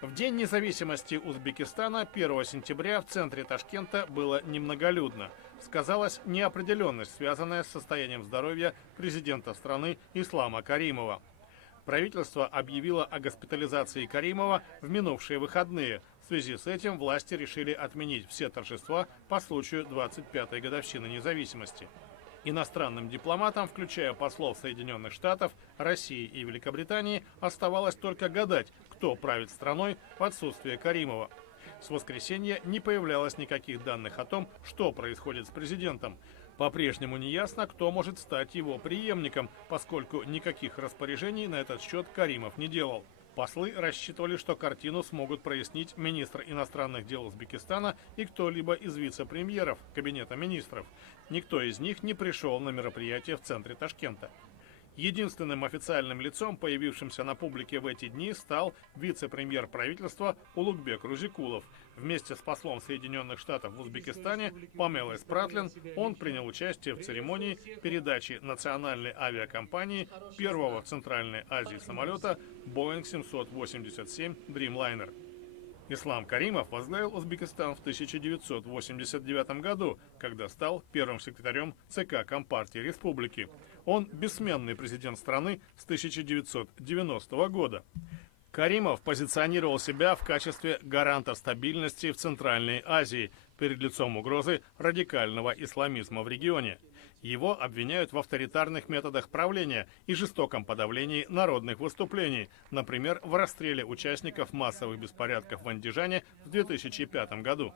В День независимости Узбекистана 1 сентября в центре Ташкента было немноголюдно. Сказалась неопределенность, связанная с состоянием здоровья президента страны Ислама Каримова. Правительство объявило о госпитализации Каримова в минувшие выходные. В связи с этим власти решили отменить все торжества по случаю 25-й годовщины независимости. Иностранным дипломатам, включая послов Соединенных Штатов, России и Великобритании, оставалось только гадать, кто правит страной в отсутствие Каримова. С воскресенья не появлялось никаких данных о том, что происходит с президентом. По-прежнему неясно, кто может стать его преемником, поскольку никаких распоряжений на этот счет Каримов не делал. Послы рассчитывали, что картину смогут прояснить министр иностранных дел Узбекистана и кто-либо из вице-премьеров Кабинета министров. Никто из них не пришел на мероприятие в центре Ташкента. Единственным официальным лицом, появившимся на публике в эти дни, стал вице-премьер правительства Улугбек Рузикулов. Вместе с послом Соединенных Штатов в Узбекистане Памелой Спратлин он принял участие в церемонии передачи национальной авиакомпании первого в Центральной Азии самолета Boeing 787 Dreamliner. Ислам Каримов возглавил Узбекистан в 1989 году, когда стал первым секретарем ЦК Компартии Республики. Он бессменный президент страны с 1990 года. Каримов позиционировал себя в качестве гаранта стабильности в Центральной Азии перед лицом угрозы радикального исламизма в регионе. Его обвиняют в авторитарных методах правления и жестоком подавлении народных выступлений, например, в расстреле участников массовых беспорядков в Андижане в 2005 году.